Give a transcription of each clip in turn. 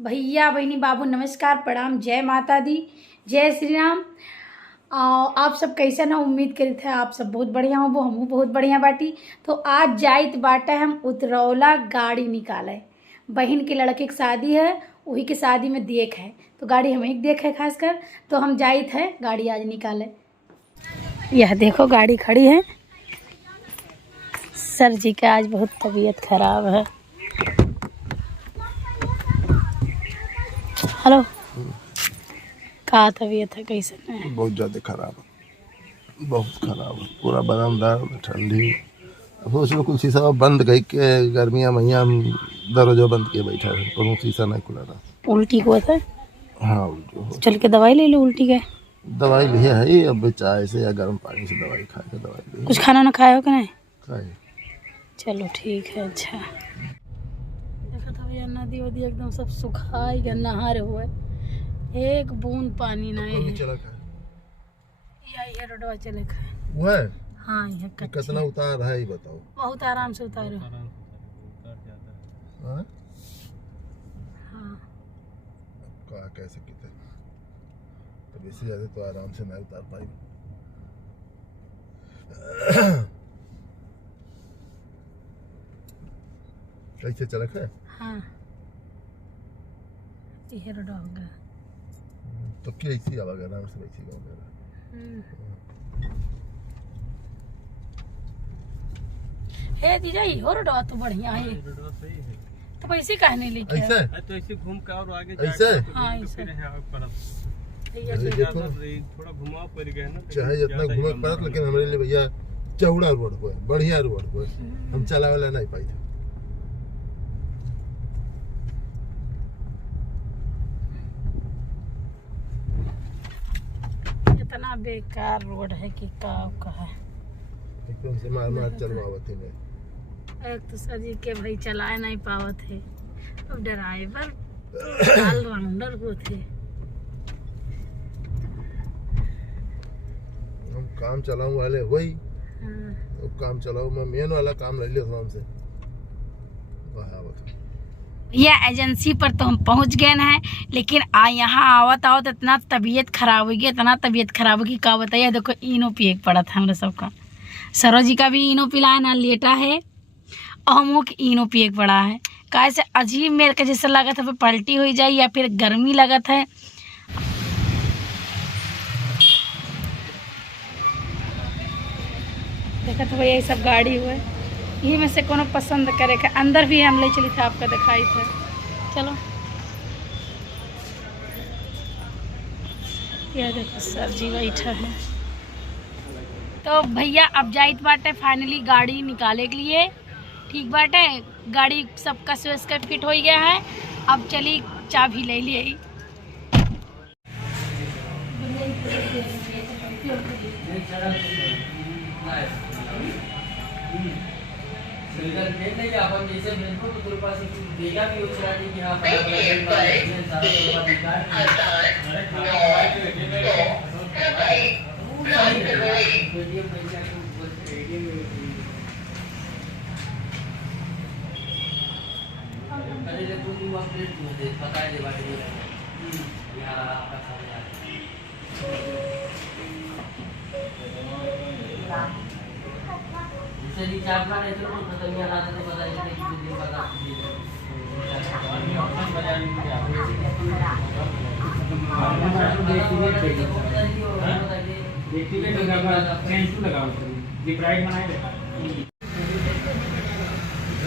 भैया बहनी बाबू नमस्कार प्रणाम, जय माता दी, जय श्री राम। आप सब कैसे ना, उम्मीद करे थे आप सब बहुत बढ़िया हो, वो हमहू बहुत बढ़िया बाटी। तो आज जाइत बाटे हम उतरौला गाड़ी निकाले, बहन के लड़के की शादी है, वही के शादी में देख है, तो गाड़ी हमें एक देख है खासकर, तो हम जाइत है गाड़ी आज निकाले। यह देखो गाड़ी खड़ी है। सर जी का आज बहुत तबीयत खराब है। हेलो, का तबीयत है, कैसे है? बहुत ज़्यादा खराब है, बहुत खराब है, पूरा बदन दर्द, ठंडी। अब सोच लो कुछ शीशा बंद कही के गर्मियाँ मैया दरवाजा बंद किए बैठा है, कोनो शीशा नहीं खुला रहा। उल्टी हुआ था? हाँ उल्टी हो। चल के दवाई ले लो उल्टी के। दवाई लिया है, अब चाय से या गर्म पानी से दवाई खा के दवाई ली। कुछ खाना ना खाए हो कि नहीं? खाए। चलो ठीक है। अच्छा देखा था भैया, नदी वदी एकदम सब सुखाई गया, नहा रहे हुए, एक बूंद पानी नहीं है। चला खा ये रोडवा चले खा। वो है। हाँ ये कितना उतार है ये बताओ। बहुत आराम से उतारो। हाँ हाँ कहा कैसे कितने तो बेसी ज्यादा तो आराम से नहीं उतार पाई। कैसे चला खा? हाँ ये रोडवा हो गया तो क्या इसी आवाज आराम से बैठी गाँव में। हे जीजा हो रोडवा तो बढ़िया है, तो पैसे काहे नहीं लेके आए? ऐसे तो ऐसे घूम के और आगे ऐसे हाँ ऐसे थोड़ा घुमाव पड़ गया ना, चाहे जितना घूमे पड़त, लेकिन हमारे लिए भैया चौड़ा रोड हो, बढ़िया रोड हो, हम चला वाला नहीं पाई थे। इतना बेकार रोड है कि का है। एकदम से मार मार चलवावत है। एक तो सर जी के भाई चलाए नहीं पावत है, अब ड्राइवर ऑलराउंडर को थे। हम काम चलाऊ वाले वही हाँ। काम चलाऊ मैं मेन वाला काम ले लिया हमसे। ये एजेंसी पर तो हम पहुंच गए हैं, लेकिन यहाँ आवत आवत इतना तबीयत खराब होगी, इतना तबीयत खराब होगी का बताइए। देखो इनो पिए पड़ा था हमारे सबका, सरोज जी का भी इनो पिलाया ना, लेटा है, और हमको इनो पिए पड़ा है। कैसे अजीब मेरे को जैसा लगा था पलटी हो जाए या फिर गर्मी लगा था। देखा तो भैया ये सब गाड़ी हुआ है, यही में से कोनो पसंद करे का। अंदर भी हम ले चली था, आपका दिखाई था। चलो ये देखो सर जी बैठा है। तो भैया अब जाइत बाटे फाइनली गाड़ी निकाले के लिए, ठीक बाटे। गाड़ी सबका स्वेस का फिट हो गया है, अब चली चाबी ले लिए।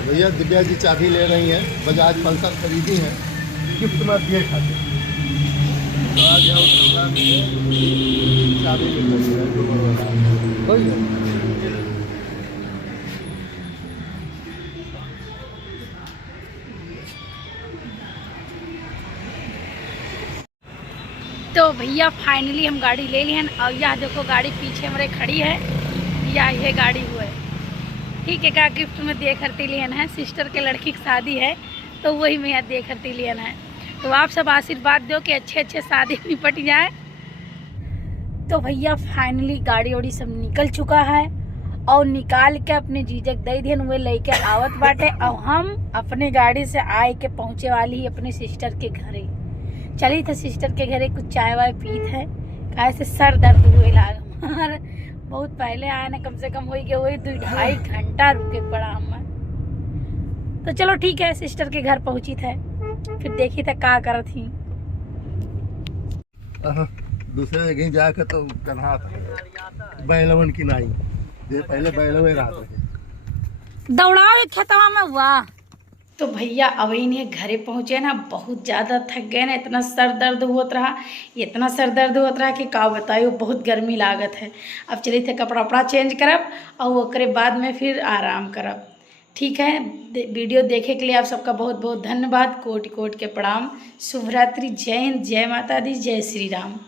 भैया दिव्या जी चाबी ले रही हैं, बजाज पल्सर खरीदी है, गिफ्ट में दिए खाते। तो आज यहाँ उतरौला में चाबी मिल रही है। तो भैया फाइनली हम गाड़ी ले लिए हैं, और यह देखो गाड़ी पीछे हमारे खड़ी है, या ये गाड़ी हुआ है, ठीक है। का गिफ्ट में दे करती लियन है, सिस्टर के लड़की की शादी है, तो वही में यहाँ दे करती लियन है। तो आप सब आशीर्वाद दो कि अच्छे अच्छे शादी निपट जाए। तो भैया फाइनली गाड़ी वाड़ी सब निकल चुका है, और निकाल के अपने जीजक दे दिहन, वे लेके आवत बाटे। और हम अपने गाड़ी से आए के पहुँचे वाली ही अपने सिस्टर के घरे। चली तो सिस्टर के घरे कुछ चाय वाय पीत है, काहे से सर दर्द हुए लाग हमार। बहुत पहले आए ना, कम से कम वही 2-2.5 घंटा रुके पड़ा हम। तो चलो ठीक है, सिस्टर के घर पहुंची थे, फिर देखी था का करत थी। दूसरे जगह जाकर तो कन्हा बैलवन की नाई ये पहले बैलवे रात रहे दौड़ावे खेतवा में हुआ। तो भैया अभी नहीं घरे पहुँचे ना, बहुत ज़्यादा थक गए ना, इतना सर दर्द होत रहा, इतना सर दर्द होत रहा कि का बताइयो, बहुत गर्मी लागत है। अब चले थे कपड़ा वपड़ा चेंज करब और ओकरे बाद में फिर आराम करब। ठीक है, वीडियो देखे के लिए आप सबका बहुत बहुत धन्यवाद, कोटि कोटि के प्रणाम। शुभ रात्रि, जय हिंद, जय माता दी, जय श्री राम।